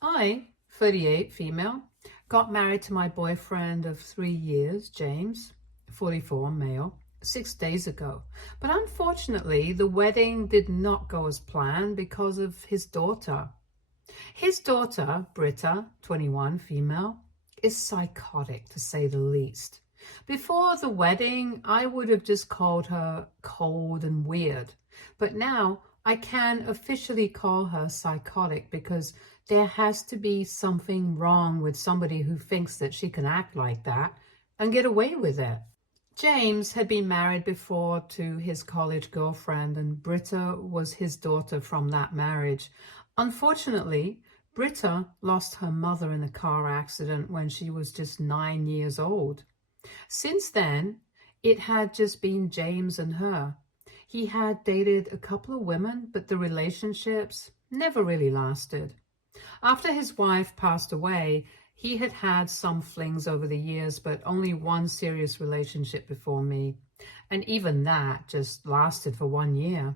I, 38, female, got married to my boyfriend of 3 years, James, 44, male, 6 days ago. But unfortunately, the wedding did not go as planned because of his daughter. His daughter, Britta, 21, female, is psychotic to say the least. Before the wedding, I would have just called her cold and weird. But now I can officially call her psychotic because there has to be something wrong with somebody who thinks that she can act like that and get away with it. James had been married before to his college girlfriend, and Britta was his daughter from that marriage. Unfortunately, Britta lost her mother in a car accident when she was just 9 years old. Since then, it had just been James and her. He had dated a couple of women, but the relationships never really lasted. After his wife passed away, he had had some flings over the years, but only one serious relationship before me. And even that just lasted for 1 year.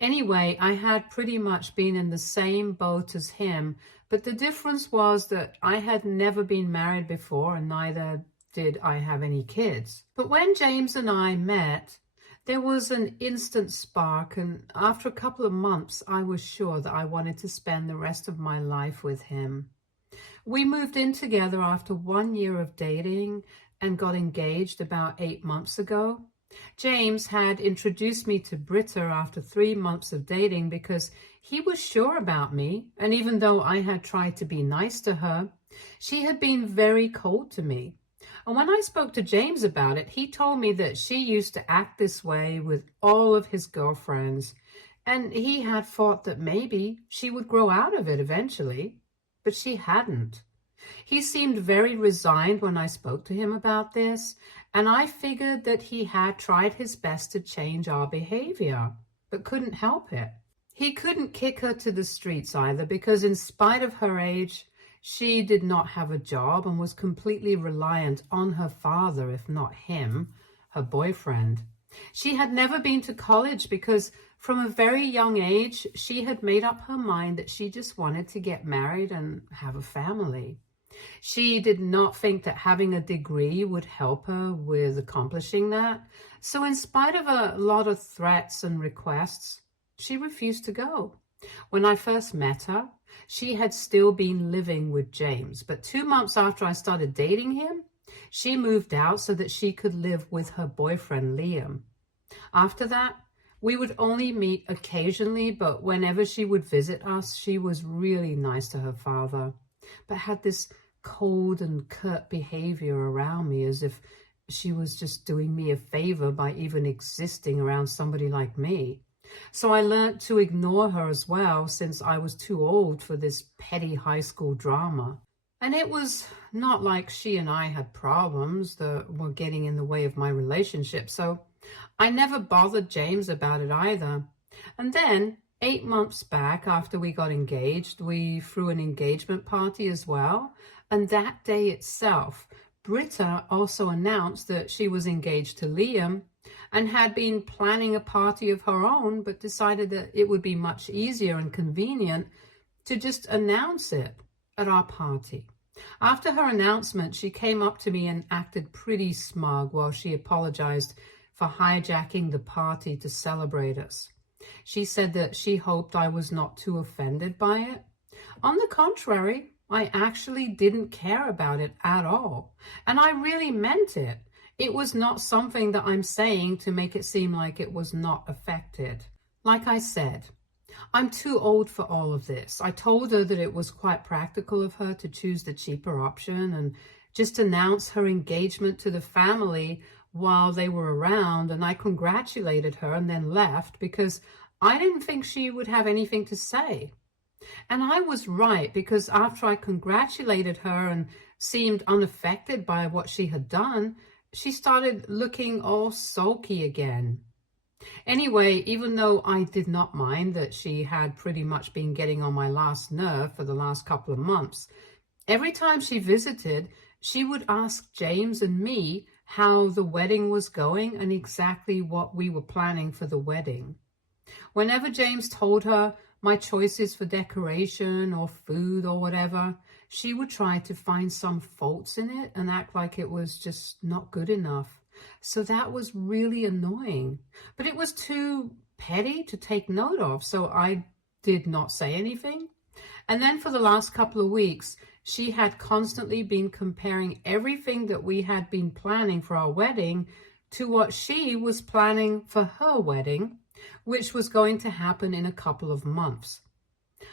Anyway, I had pretty much been in the same boat as him, but the difference was that I had never been married before, and neither did I have any kids. But when James and I met, there was an instant spark, and after a couple of months, I was sure that I wanted to spend the rest of my life with him. We moved in together after 1 year of dating and got engaged about 8 months ago. James had introduced me to Britta after 3 months of dating because he was sure about me, and even though I had tried to be nice to her, she had been very cold to me. And when I spoke to James about it, he told me that she used to act this way with all of his girlfriends, and he had thought that maybe she would grow out of it eventually, but she hadn't. He seemed very resigned when I spoke to him about this, and I figured that he had tried his best to change our behavior, but couldn't help it. He couldn't kick her to the streets either because in spite of her age, she did not have a job and was completely reliant on her father, if not him, her boyfriend. She had never been to college because from a very young age, she had made up her mind that she just wanted to get married and have a family. She did not think that having a degree would help her with accomplishing that. So in spite of a lot of threats and requests, she refused to go. When I first met her, she had still been living with James, but 2 months after I started dating him, she moved out so that she could live with her boyfriend, Liam. After that, we would only meet occasionally, but whenever she would visit us, she was really nice to her father, but had this cold and curt behavior around me as if she was just doing me a favor by even existing around somebody like me. So I learned to ignore her as well, since I was too old for this petty high school drama. And it was not like she and I had problems that were getting in the way of my relationship, so I never bothered James about it either. And then 8 months back, after we got engaged, we threw an engagement party as well. And that day itself, Britta also announced that she was engaged to Liam and had been planning a party of her own, but decided that it would be much easier and convenient to just announce it at our party. After her announcement, she came up to me and acted pretty smug while she apologized for hijacking the party to celebrate us. She said that she hoped I was not too offended by it. On the contrary, I actually didn't care about it at all, and I really meant it. It was not something that I'm saying to make it seem like it was not affected. Like I said, I'm too old for all of this. I told her that it was quite practical of her to choose the cheaper option and just announce her engagement to the family while they were around, and I congratulated her and then left because I didn't think she would have anything to say. And I was right, because after I congratulated her and seemed unaffected by what she had done, she started looking all sulky again. Anyway, even though I did not mind that she had pretty much been getting on my last nerve for the last couple of months, every time she visited, she would ask James and me how the wedding was going and exactly what we were planning for the wedding. Whenever James told her, my choices for decoration or food or whatever, she would try to find some faults in it and act like it was just not good enough. So that was really annoying, but it was too petty to take note of, so I did not say anything. And then for the last couple of weeks, she had constantly been comparing everything that we had been planning for our wedding to what she was planning for her wedding, which was going to happen in a couple of months.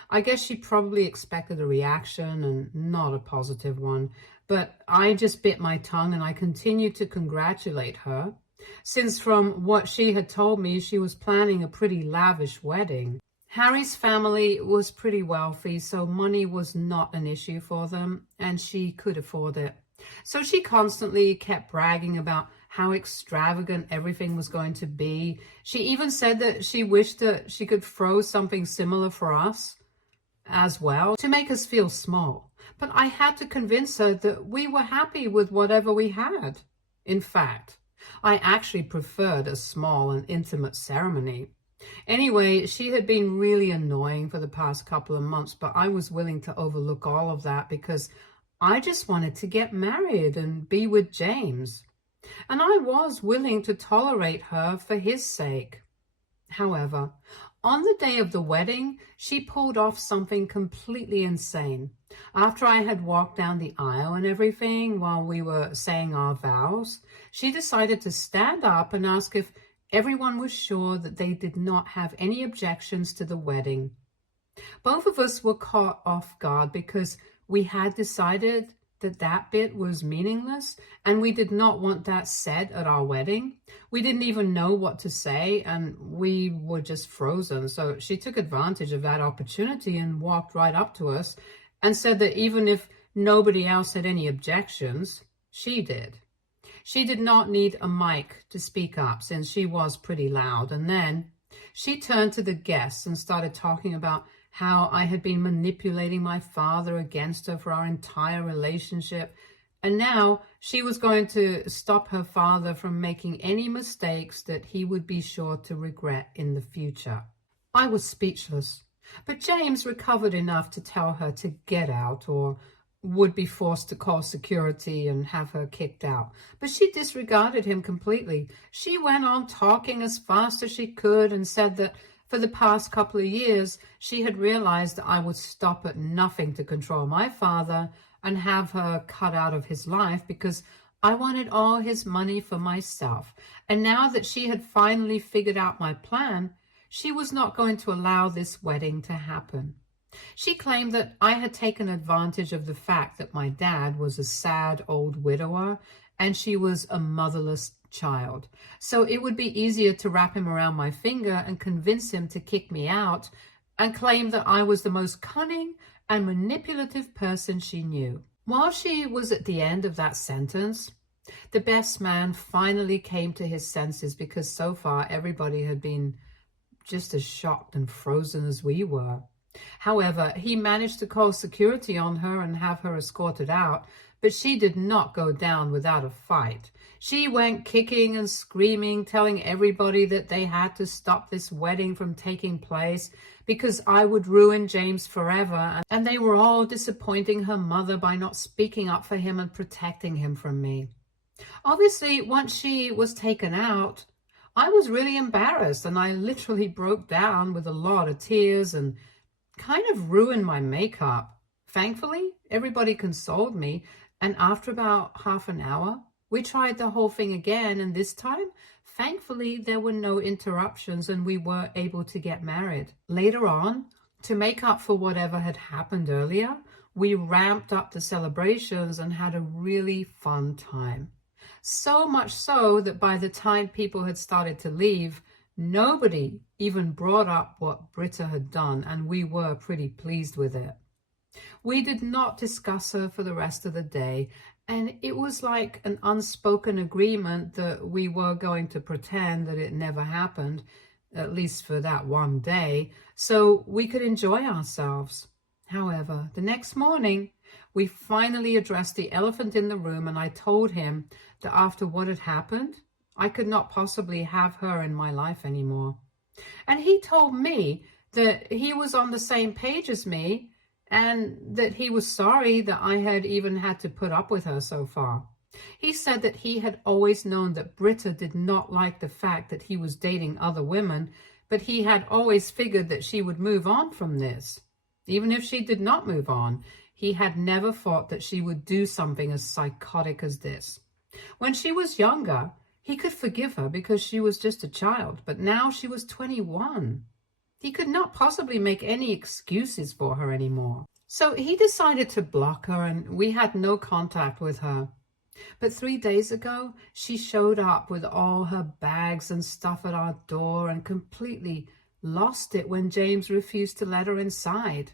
I guess she probably expected a reaction and not a positive one, but I just bit my tongue and I continued to congratulate her, since from what she had told me, she was planning a pretty lavish wedding. Harry's family was pretty wealthy, so money was not an issue for them, and she could afford it. So she constantly kept bragging about how extravagant everything was going to be. She even said that she wished that she could throw something similar for us as well to make us feel small. But I had to convince her that we were happy with whatever we had. In fact, I actually preferred a small and intimate ceremony. Anyway, she had been really annoying for the past couple of months, but I was willing to overlook all of that because I just wanted to get married and be with James. And I was willing to tolerate her for his sake. However, on the day of the wedding, she pulled off something completely insane. After I had walked down the aisle and everything while we were saying our vows, she decided to stand up and ask if everyone was sure that they did not have any objections to the wedding. Both of us were caught off guard because we had decided that bit was meaningless and we did not want that said at our wedding. We didn't even know what to say and we were just frozen. So she took advantage of that opportunity and walked right up to us and said that even if nobody else had any objections, she did. She did not need a mic to speak up since she was pretty loud. And then she turned to the guests and started talking about how I had been manipulating my father against her for our entire relationship. And now she was going to stop her father from making any mistakes that he would be sure to regret in the future. I was speechless, but James recovered enough to tell her to get out or would be forced to call security and have her kicked out. But she disregarded him completely. She went on talking as fast as she could and said that for the past couple of years, she had realized that I would stop at nothing to control my father and have her cut out of his life because I wanted all his money for myself. And now that she had finally figured out my plan, she was not going to allow this wedding to happen. She claimed that I had taken advantage of the fact that my dad was a sad old widower and she was a motherless child. So it would be easier to wrap him around my finger and convince him to kick me out and claim that I was the most cunning and manipulative person she knew. While she was at the end of that sentence, the best man finally came to his senses because so far everybody had been just as shocked and frozen as we were. However, he managed to call security on her and have her escorted out, but she did not go down without a fight. She went kicking and screaming, telling everybody that they had to stop this wedding from taking place because I would ruin James forever, and they were all disappointing her mother by not speaking up for him and protecting him from me. Obviously, once she was taken out, I was really embarrassed and I literally broke down with a lot of tears and kind of ruined my makeup. Thankfully, everybody consoled me, and after about half an hour, we tried the whole thing again, and this time, thankfully, there were no interruptions and we were able to get married. Later on, to make up for whatever had happened earlier, we ramped up the celebrations and had a really fun time. So much so that by the time people had started to leave, nobody even brought up what Britta had done, and we were pretty pleased with it. We did not discuss her for the rest of the day, and it was like an unspoken agreement that we were going to pretend that it never happened, at least for that one day, so we could enjoy ourselves. However, the next morning, we finally addressed the elephant in the room, and I told him that after what had happened, I could not possibly have her in my life anymore. And he told me that he was on the same page as me, and that he was sorry that I had even had to put up with her so far. He said that he had always known that Britta did not like the fact that he was dating other women, but he had always figured that she would move on from this. Even if she did not move on, he had never thought that she would do something as psychotic as this. When she was younger, he could forgive her because she was just a child, but now she was 21. He could not possibly make any excuses for her anymore. So he decided to block her, and we had no contact with her. But 3 days ago, she showed up with all her bags and stuff at our door and completely lost it when James refused to let her inside.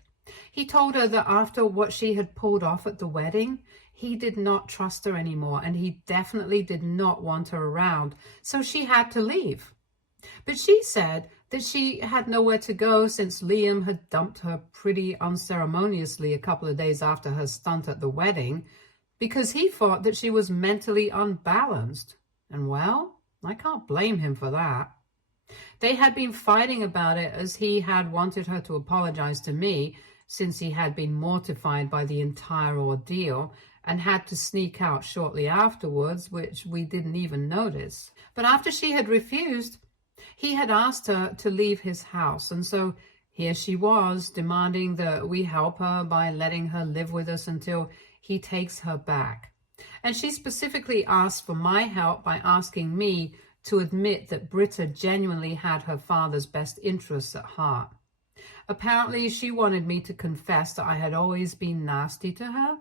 He told her that after what she had pulled off at the wedding, he did not trust her anymore, and he definitely did not want her around, so she had to leave. But she said that she had nowhere to go since Liam had dumped her pretty unceremoniously a couple of days after her stunt at the wedding, because he thought that she was mentally unbalanced. And well, I can't blame him for that. They had been fighting about it, as he had wanted her to apologize to me, since he had been mortified by the entire ordeal and had to sneak out shortly afterwards, which we didn't even notice. But after she had refused, he had asked her to leave his house, and so here she was, demanding that we help her by letting her live with us until he takes her back. And she specifically asked for my help by asking me to admit that Britta genuinely had her father's best interests at heart. Apparently, she wanted me to confess that I had always been nasty to her,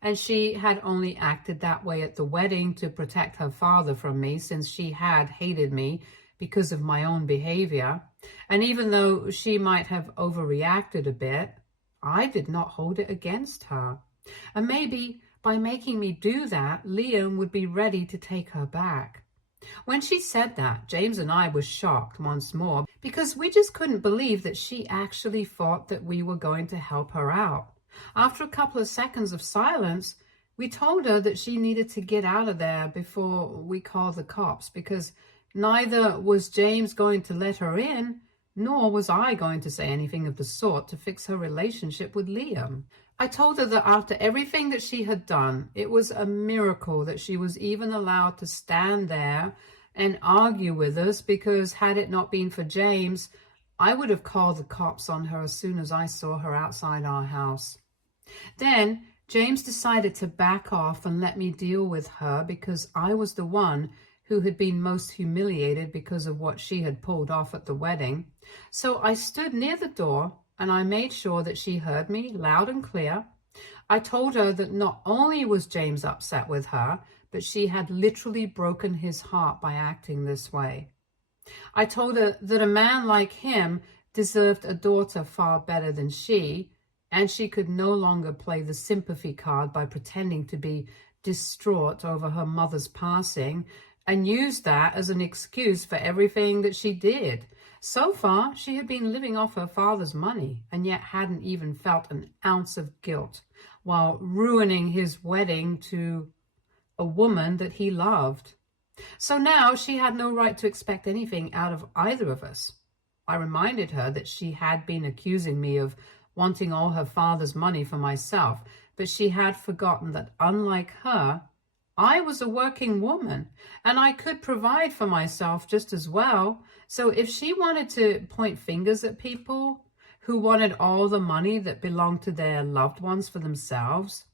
and she had only acted that way at the wedding to protect her father from me, since she had hated me because of my own behavior. And even though she might have overreacted a bit, I did not hold it against her. And maybe by making me do that, Liam would be ready to take her back. When she said that, James and I were shocked once more, because we just couldn't believe that she actually thought that we were going to help her out. After a couple of seconds of silence, we told her that she needed to get out of there before we called the cops, because neither was James going to let her in, nor was I going to say anything of the sort to fix her relationship with Liam. I told her that after everything that she had done, it was a miracle that she was even allowed to stand there and argue with us, because had it not been for James, I would have called the cops on her as soon as I saw her outside our house. Then James decided to back off and let me deal with her, because I was the one who had been most humiliated because of what she had pulled off at the wedding. So I stood near the door and I made sure that she heard me loud and clear. I told her that not only was James upset with her, but she had literally broken his heart by acting this way. I told her that a man like him deserved a daughter far better than she, and she could no longer play the sympathy card by pretending to be distraught over her mother's passing and use that as an excuse for everything that she did. So far, she had been living off her father's money and yet hadn't even felt an ounce of guilt while ruining his wedding to a woman that he loved. So now she had no right to expect anything out of either of us. I reminded her that she had been accusing me of wanting all her father's money for myself, but she had forgotten that, unlike her, I was a working woman and I could provide for myself just as well. So if she wanted to point fingers at people who wanted all the money that belonged to their loved ones for themselves,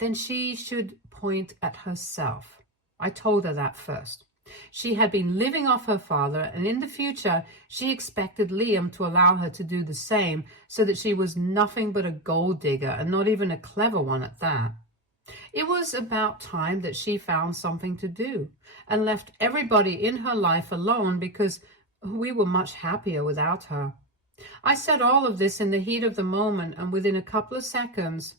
then she should point at herself. I told her that first. She had been living off her father, and in the future, she expected Liam to allow her to do the same, so that she was nothing but a gold digger, and not even a clever one at that. It was about time that she found something to do and left everybody in her life alone, because we were much happier without her. I said all of this in the heat of the moment, and within a couple of seconds,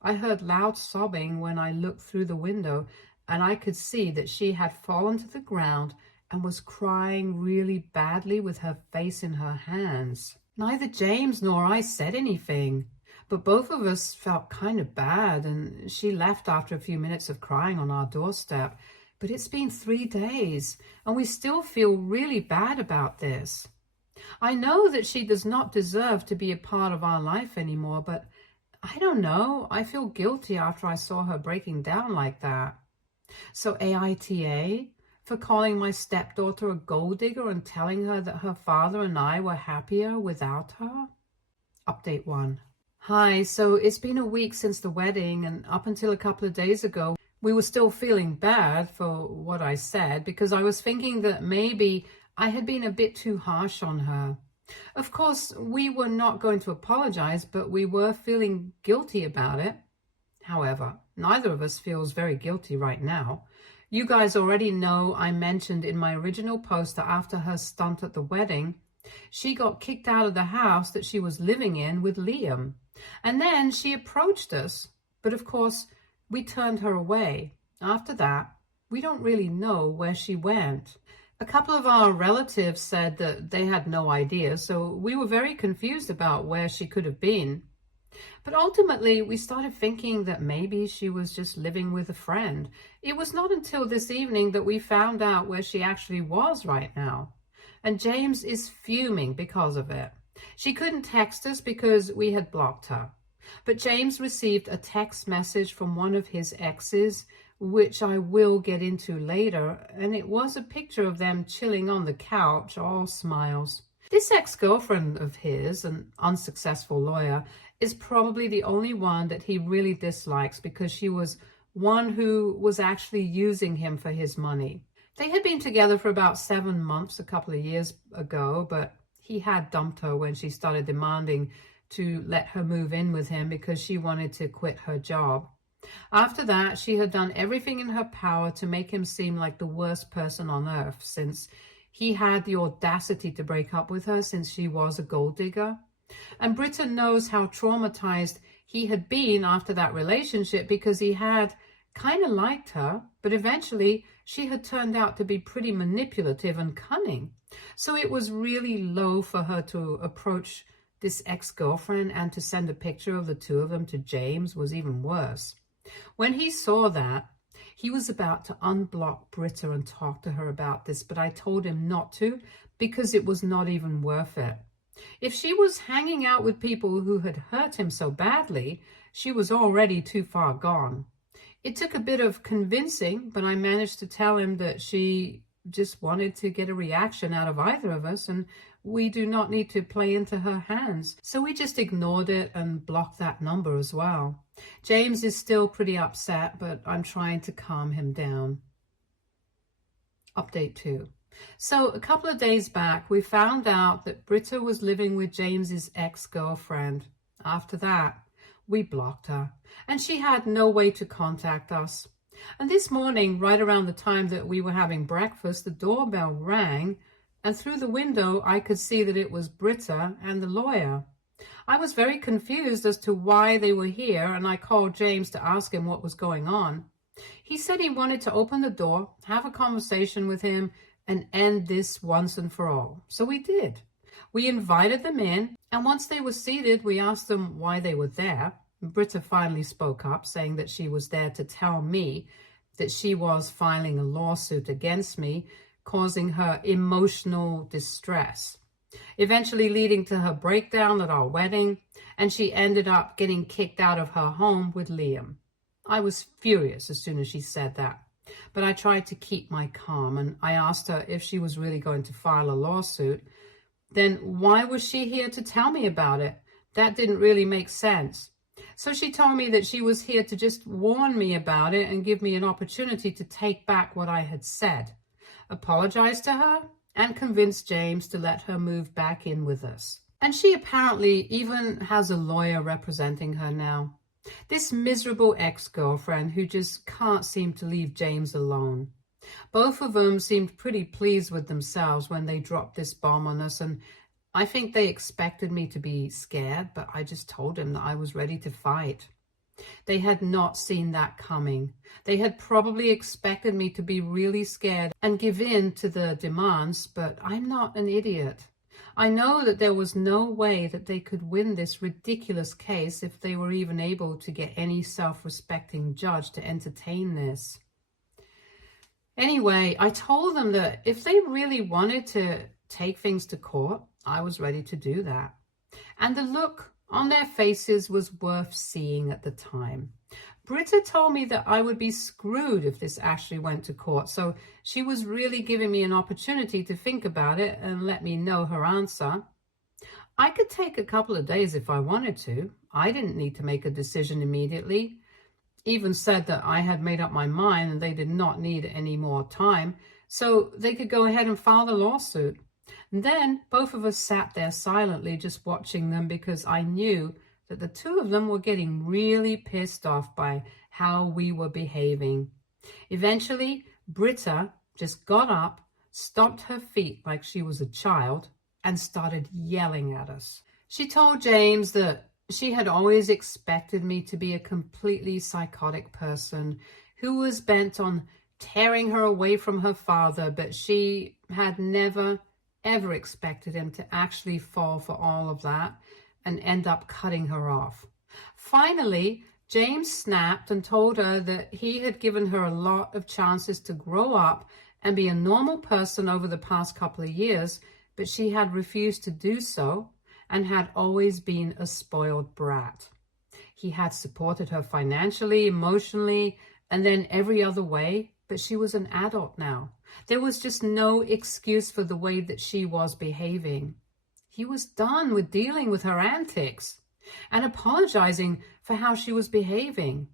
I heard loud sobbing when I looked through the window, and I could see that she had fallen to the ground and was crying really badly with her face in her hands. Neither James nor I said anything, but both of us felt kind of bad, and she left after a few minutes of crying on our doorstep. But it's been 3 days, and we still feel really bad about this. I know that she does not deserve to be a part of our life anymore, but I don't know. I feel guilty after I saw her breaking down like that. So AITA for calling my stepdaughter a gold digger and telling her that her father and I were happier without her. Update 1. Hi, so it's been a week since the wedding, and up until a couple of days ago, we were still feeling bad for what I said because I was thinking that maybe I had been a bit too harsh on her. Of course, we were not going to apologize, but we were feeling guilty about it. However, neither of us feels very guilty right now. You guys already know I mentioned in my original post that after her stunt at the wedding, she got kicked out of the house that she was living in with Liam. And then she approached us, but of course, we turned her away. After that, we don't really know where she went. A couple of our relatives said that they had no idea, so we were very confused about where she could have been. But ultimately, we started thinking that maybe she was just living with a friend. It was not until this evening that we found out where she actually was right now. And James is fuming because of it. She couldn't text us because we had blocked her. But James received a text message from one of his exes, which I will get into later, and it was a picture of them chilling on the couch, all smiles. This ex-girlfriend of his, an unsuccessful lawyer, is probably the only one that he really dislikes because she was one who was actually using him for his money. They had been together for about 7 months a couple of years ago, but he had dumped her when she started demanding to let her move in with him because she wanted to quit her job. After that, she had done everything in her power to make him seem like the worst person on earth, since he had the audacity to break up with her since she was a gold digger. And Britta knows how traumatized he had been after that relationship because he had kind of liked her, but eventually she had turned out to be pretty manipulative and cunning. So it was really low for her to approach this ex-girlfriend, and to send a picture of the two of them to James was even worse. When he saw that, he was about to unblock Britta and talk to her about this, but I told him not to because it was not even worth it. If she was hanging out with people who had hurt him so badly, she was already too far gone. It took a bit of convincing, but I managed to tell him that she just wanted to get a reaction out of either of us, and we do not need to play into her hands. So we just ignored it and blocked that number as well. James is still pretty upset, but I'm trying to calm him down. Update 2. So a couple of days back, we found out that Britta was living with James's ex-girlfriend. After that, we blocked her, and she had no way to contact us. And this morning, right around the time that we were having breakfast, the doorbell rang, and through the window, I could see that it was Britta and the lawyer. I was very confused as to why they were here, and I called James to ask him what was going on. He said he wanted to open the door, have a conversation with him, and end this once and for all. So we did. We invited them in, and once they were seated, we asked them why they were there. Britta finally spoke up, saying that she was there to tell me that she was filing a lawsuit against me, causing her emotional distress, eventually leading to her breakdown at our wedding, and she ended up getting kicked out of her home with Liam. I was furious as soon as she said that, but I tried to keep my calm, and I asked her if she was really going to file a lawsuit. Then why was she here to tell me about it? That didn't really make sense. So she told me that she was here to just warn me about it and give me an opportunity to take back what I had said, apologize to her, and convince James to let her move back in with us. And she apparently even has a lawyer representing her now. This miserable ex-girlfriend who just can't seem to leave James alone. Both of them seemed pretty pleased with themselves when they dropped this bomb on us, and I think they expected me to be scared, but I just told them that I was ready to fight. They had not seen that coming. They had probably expected me to be really scared and give in to the demands, but I'm not an idiot. I know that there was no way that they could win this ridiculous case if they were even able to get any self-respecting judge to entertain this. Anyway, I told them that if they really wanted to take things to court, I was ready to do that. And the look on their faces was worth seeing at the time. Britta told me that I would be screwed if this actually went to court, so she was really giving me an opportunity to think about it and let me know her answer. I could take a couple of days if I wanted to. I didn't need to make a decision immediately. Even said that I had made up my mind and they did not need any more time, so they could go ahead and file the lawsuit. And then both of us sat there silently just watching them, because I knew that the two of them were getting really pissed off by how we were behaving. Eventually, Britta just got up, stomped her feet like she was a child, and started yelling at us. She told James that she had always expected me to be a completely psychotic person who was bent on tearing her away from her father, but she had never, ever expected him to actually fall for all of that and end up cutting her off. Finally, James snapped and told her that he had given her a lot of chances to grow up and be a normal person over the past couple of years, but she had refused to do so and had always been a spoiled brat. He had supported her financially, emotionally, and then every other way, but she was an adult now. There was just no excuse for the way that she was behaving. He was done with dealing with her antics and apologizing for how she was behaving.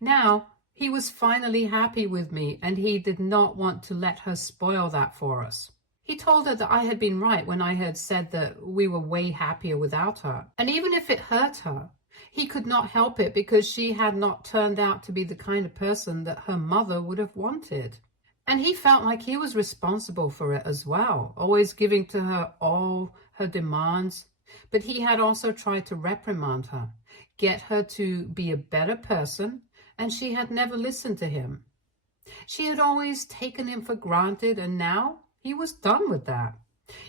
Now, he was finally happy with me, and he did not want to let her spoil that for us. He told her that I had been right when I had said that we were way happier without her. And even if it hurt her, he could not help it, because she had not turned out to be the kind of person that her mother would have wanted. And he felt like he was responsible for it as well, always giving to her all her demands. But he had also tried to reprimand her, get her to be a better person, and she had never listened to him. She had always taken him for granted, and now he was done with that.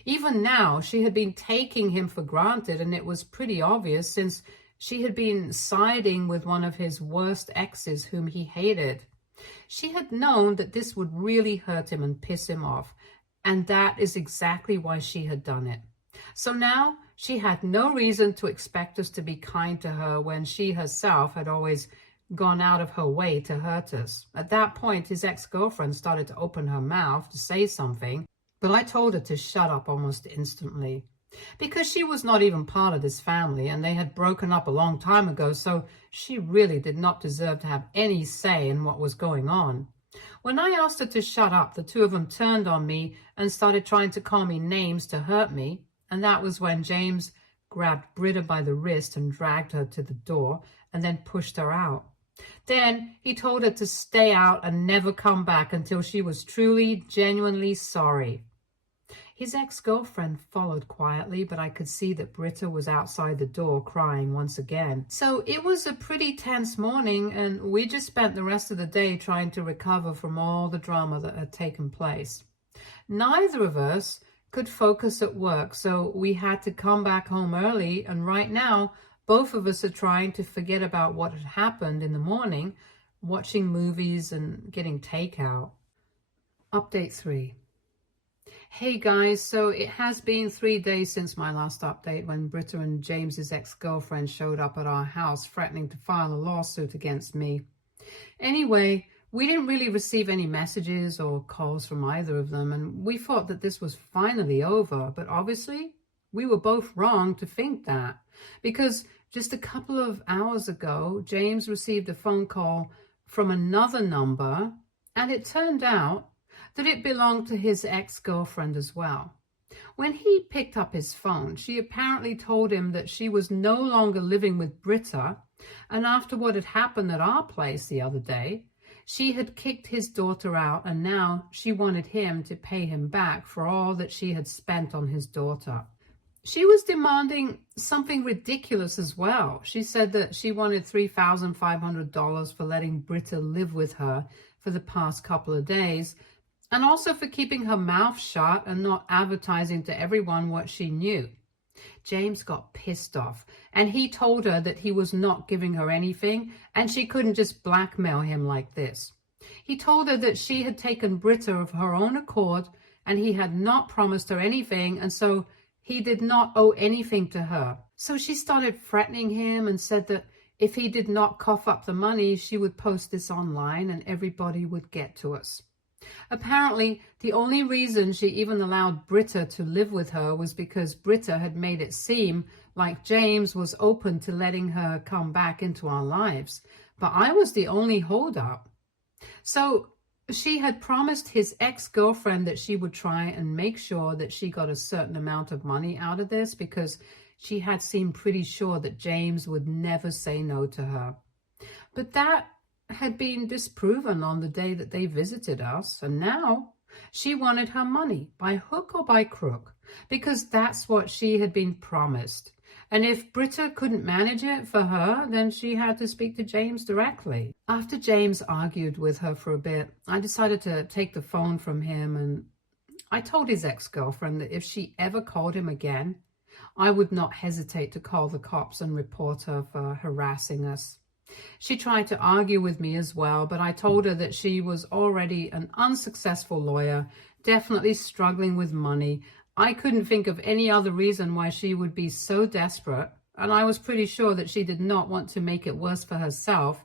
Even now, she had been taking him for granted, and it was pretty obvious, since she had been siding with one of his worst exes whom he hated. She had known that this would really hurt him and piss him off, and that is exactly why she had done it. So now she had no reason to expect us to be kind to her when she herself had always gone out of her way to hurt us. At that point, his ex-girlfriend started to open her mouth to say something, but I told her to shut up almost instantly, because she was not even part of this family, and they had broken up a long time ago, so she really did not deserve to have any say in what was going on. When I asked her to shut up, the two of them turned on me and started trying to call me names to hurt me, and that was when James grabbed Britta by the wrist and dragged her to the door and then pushed her out. Then he told her to stay out and never come back until she was truly, genuinely sorry. His ex-girlfriend followed quietly, but I could see that Britta was outside the door crying once again. So it was a pretty tense morning, and we just spent the rest of the day trying to recover from all the drama that had taken place. Neither of us could focus at work, so we had to come back home early, and right now both of us are trying to forget about what had happened in the morning, watching movies and getting takeout. Update 3. Hey guys, so it has been 3 days since my last update, when Britta and James's ex-girlfriend showed up at our house threatening to file a lawsuit against me. Anyway, we didn't really receive any messages or calls from either of them, and we thought that this was finally over, but obviously we were both wrong to think that, because just a couple of hours ago, James received a phone call from another number, and it turned out that it belonged to his ex-girlfriend as well. When he picked up his phone, she apparently told him that she was no longer living with Britta, and after what had happened at our place the other day, she had kicked his daughter out, and now she wanted him to pay him back for all that she had spent on his daughter. She was demanding something ridiculous as well. She said that she wanted $3,500 for letting Britta live with her for the past couple of days, and also for keeping her mouth shut and not advertising to everyone what she knew. James got pissed off, and he told her that he was not giving her anything, and she couldn't just blackmail him like this. He told her that she had taken Britta of her own accord, and he had not promised her anything, and so he did not owe anything to her. So she started threatening him and said that if he did not cough up the money, she would post this online and everybody would get to us. Apparently, the only reason she even allowed Britta to live with her was because Britta had made it seem like James was open to letting her come back into our lives. But I was the only holdup. So she had promised his ex-girlfriend that she would try and make sure that she got a certain amount of money out of this because she had seemed pretty sure that James would never say no to her. But that had been disproven on the day that they visited us, and now she wanted her money by hook or by crook because that's what she had been promised. And if Britta couldn't manage it for her, then she had to speak to James directly. After James argued with her for a bit, I decided to take the phone from him, and I told his ex-girlfriend that if she ever called him again, I would not hesitate to call the cops and report her for harassing us. She tried to argue with me as well, but I told her that she was already an unsuccessful lawyer, definitely struggling with money. I couldn't think of any other reason why she would be so desperate, and I was pretty sure that she did not want to make it worse for herself,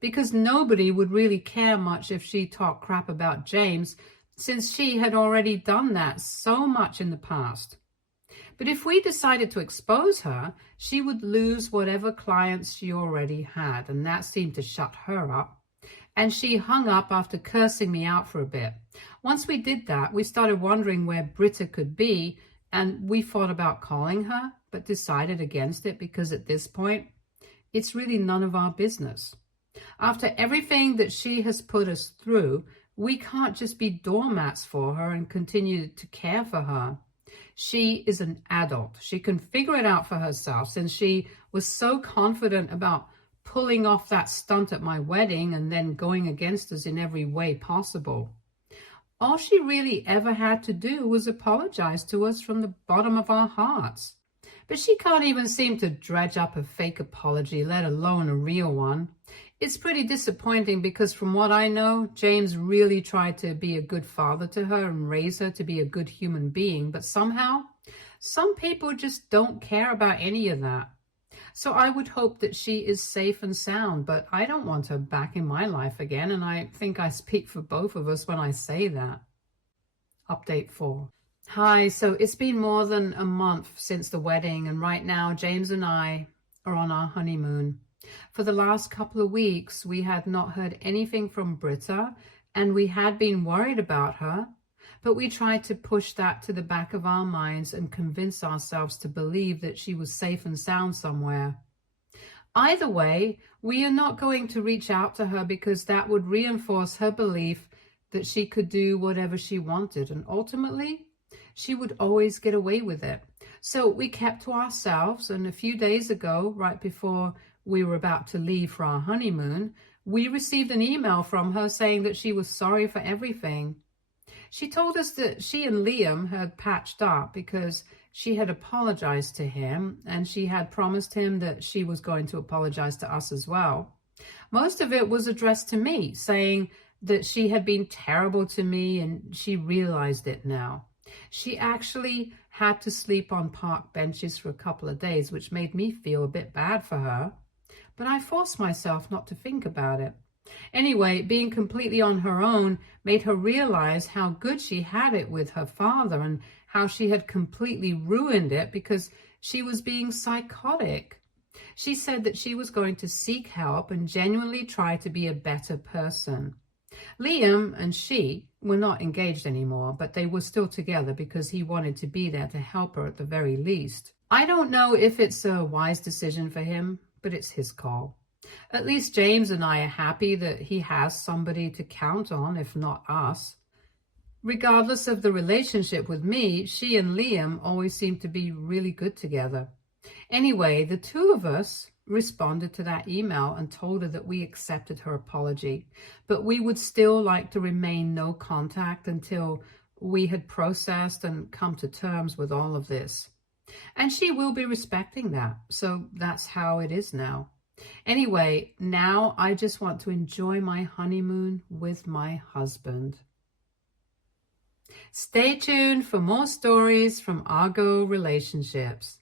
because nobody would really care much if she talked crap about James, since she had already done that so much in the past. But if we decided to expose her, she would lose whatever clients she already had, and that seemed to shut her up. And she hung up after cursing me out for a bit. Once we did that, we started wondering where Britta could be, and we thought about calling her, but decided against it because at this point, it's really none of our business. After everything that she has put us through, we can't just be doormats for her and continue to care for her. She is an adult. She can figure it out for herself, since she was so confident about pulling off that stunt at my wedding and then going against us in every way possible. All she really ever had to do was apologize to us from the bottom of our hearts. But she can't even seem to dredge up a fake apology, let alone a real one. It's pretty disappointing because from what I know, James really tried to be a good father to her and raise her to be a good human being, but somehow, some people just don't care about any of that. So I would hope that she is safe and sound, but I don't want her back in my life again, and I think I speak for both of us when I say that. Update 4. Hi, so it's been more than a month since the wedding, and right now James and I are on our honeymoon. For the last couple of weeks, we had not heard anything from Britta, and we had been worried about her, but we tried to push that to the back of our minds and convince ourselves to believe that she was safe and sound somewhere. Either way, we are not going to reach out to her because that would reinforce her belief that she could do whatever she wanted, and ultimately, she would always get away with it. So we kept to ourselves, and a few days ago, right before we were about to leave for our honeymoon, we received an email from her saying that she was sorry for everything. She told us that she and Liam had patched up because she had apologized to him, and she had promised him that she was going to apologize to us as well. Most of it was addressed to me, saying that she had been terrible to me and she realized it now. She actually had to sleep on park benches for a couple of days, which made me feel a bit bad for her. But I forced myself not to think about it. Anyway, being completely on her own made her realize how good she had it with her father and how she had completely ruined it because she was being psychotic. She said that she was going to seek help and genuinely try to be a better person. Liam and she were not engaged anymore, but they were still together because he wanted to be there to help her at the very least. I don't know if it's a wise decision for him, but it's his call. At least James and I are happy that he has somebody to count on, if not us. Regardless of the relationship with me, she and Liam always seem to be really good together. Anyway, the two of us responded to that email and told her that we accepted her apology, but we would still like to remain no contact until we had processed and come to terms with all of this. And she will be respecting that, so that's how it is now. Anyway, now I just want to enjoy my honeymoon with my husband. Stay tuned for more stories from Argo relationships.